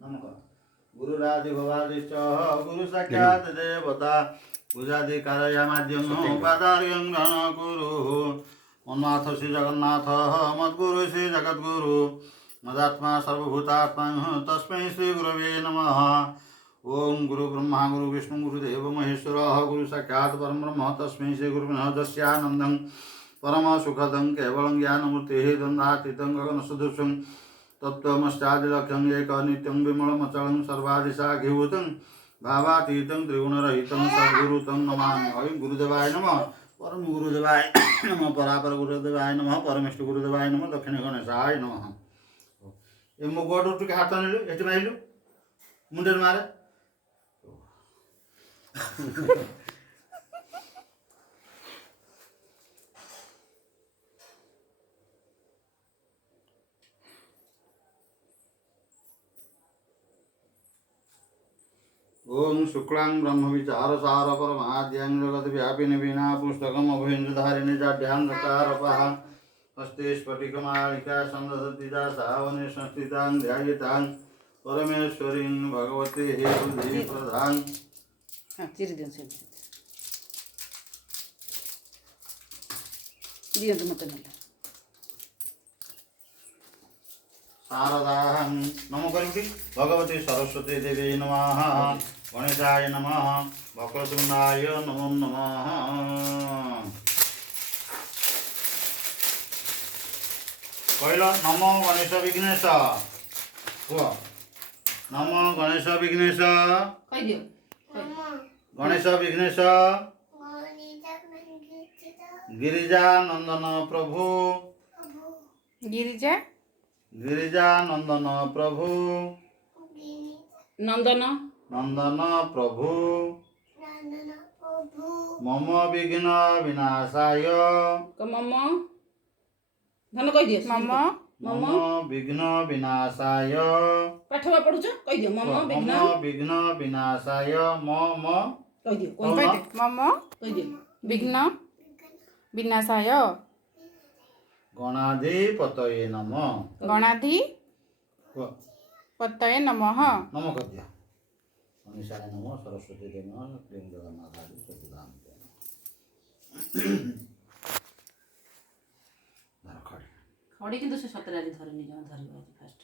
नमः गुरुरादि भवादिश्च गुरु साक्षात् देवता पूजादि कारयामाद्यं पादार्यं गणकुरु मन्नाथ श्री जगन्नाथ मद्गुरु श्री जगद्गुरु मदात्मा सर्वभूतात्मा तस्मै श्री गुरवे नमः। ओम गुरु ब्रह्मा गुरु विष्णु गुरुदेव महेश्वर गुरु साक्षात् परब्रह्म तस्मै श्री गुरुवे दस्यानन्दं परम सुखदं केवलं ज्ञानमूर्तिः द्वन्द्वातीतं गगनसदृशं तत्त्वमस्यादिलक्ष्यं एकनित्यं विमलमचलं सर्वादिशाखिभूतं भावातीतं त्रिगुणरहितं सद्गुरुतं नमामि। ओम गुरुदेवाय नमः। परम गुरुदेवाय नमः। परापर गुरुदेवाय नमः। परमेष्ठ गुरुदेवाय नमः। दक्षिण गणेशाय नमः। ए मो गोड़ उठके हाथ नेलु एठी माइलु मुंडे मारे ओम शुक्लां ब्रह्म विचार सार परमाद्यं जगत व्यापिनी वीणा पुस्तकम अभेन्द्रधारिणी जाड्यां दकारपः हस्ते स्फटिकमालिका संदधतिजा सावने संस्थितां ध्यायतां परमेश्वरीं भगवती हे बुद्धि प्रधान। हाँ चिर दियो से दियो तो मत नला शारदाहं नमो करिउटी भगवती सरस्वती देवी नमः। गणेशाय नमः। वक्रतुण्डाय नमो नमः। कहल नमो गणेश विघ्नेश हुआ नमो गणेश विघ्नेश कह दियो गणेश विघ्नेश गिरिजा नंदन प्रभु गिरिजा गिरिजा नंदन प्रभु नंदन नंदन प्रभु मम विघ्न विनाशाय मम धन कह दियो मम विघ्न विनाशाय पाठ पढ़ुछ कह दियो मम विघ्न विनाशाय मम कह दियो मम कह दियो विघ्न विनाशाय गणाधिपतये नमः। गणाधिपतये नमः। नमो कद्य गणेशाय नमः। सरस्वती देवी नमः। क्लीं जगन्नाथाय सच्चिदानंद खड़ी किंतु से सतरे आज धरनी जमा धरिबो आज फास्ट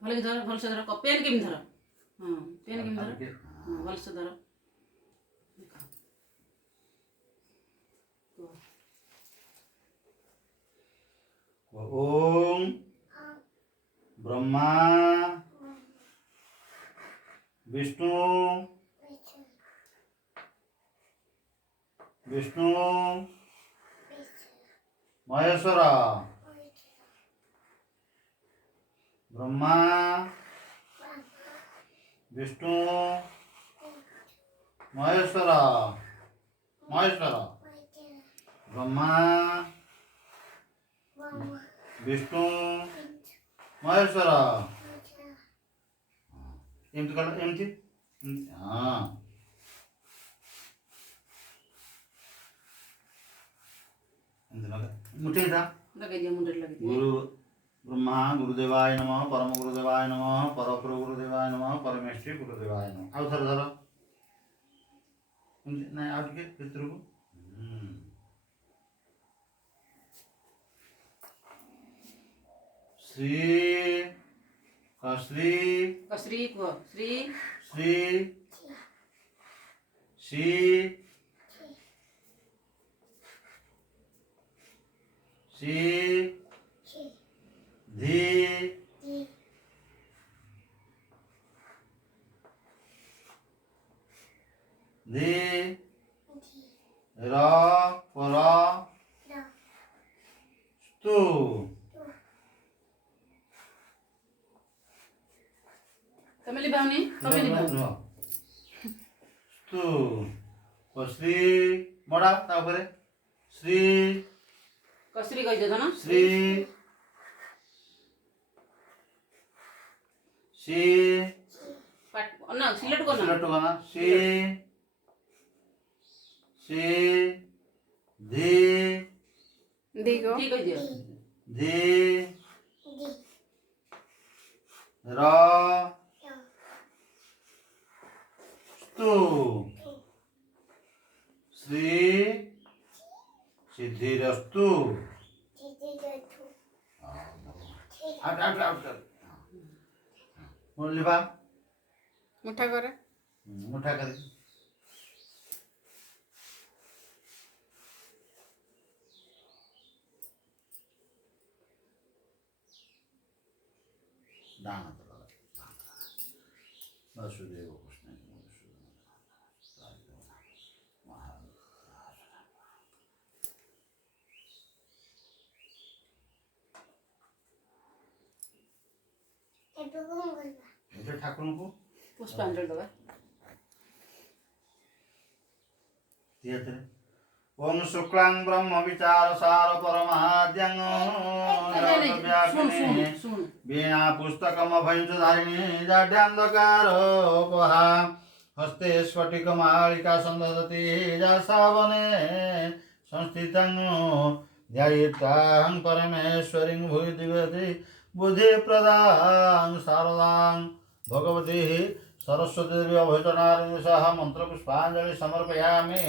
भले कि धर भल से धर पेन केम धर हां पेन केम धर हां भल से धर ओम ब्रह्मा विष्णु विष्णु महेश्वर ब्रह्मा विष्णु महेश्वर महेश्वर ब्रह्मा विष्णु महेश्वर एमती कल एमती हाँ मुठे था लगे दियो मुंडे लगे दियो गुरु ब्रह्मा गुरुदेवाय नमः। परम गुरुदेवाय नमः। परपर गुरुदेवाय नमः। परमेष्ठी गुरुदेवाय नमः। आउ थर धर नहीं आउ टिके भितर को श्री श्री श्री को श्री श्री श्री श्री धी धी रा परा स्तु कमेली बावनी स्तु श्री मड़ा तापरे श्री कसरी कह दियो ना श्री श्री पाठ ना सिलेक्ट करना सिलेक्ट करना श्री श्री धी दिगो ठीक कह दियो धी र स्तु श्री सिद्धिरस्तु बोल बा मुठा करे मुठा कर दान वसुदेव कृष्ण ठाकुर को पुष्पांजलि दबा ओम शुक्लां ब्रह्म विचार सार परमाद्यं सुन सुन वीणा पुस्तकम भैंसधारिणी जाड्यान्धकार उपहा हस्ते स्फटिकमालिका सन्दधति जासावने संस्थितं ध्यायितां परमेश्वरीं भुवि दिव्यति बुद्धिप्रदां शारदां भगवती सरस्वती देवी अभयचरणारविन्दं सह मन्त्रपुष्पाञ्जलि समर्पयामि।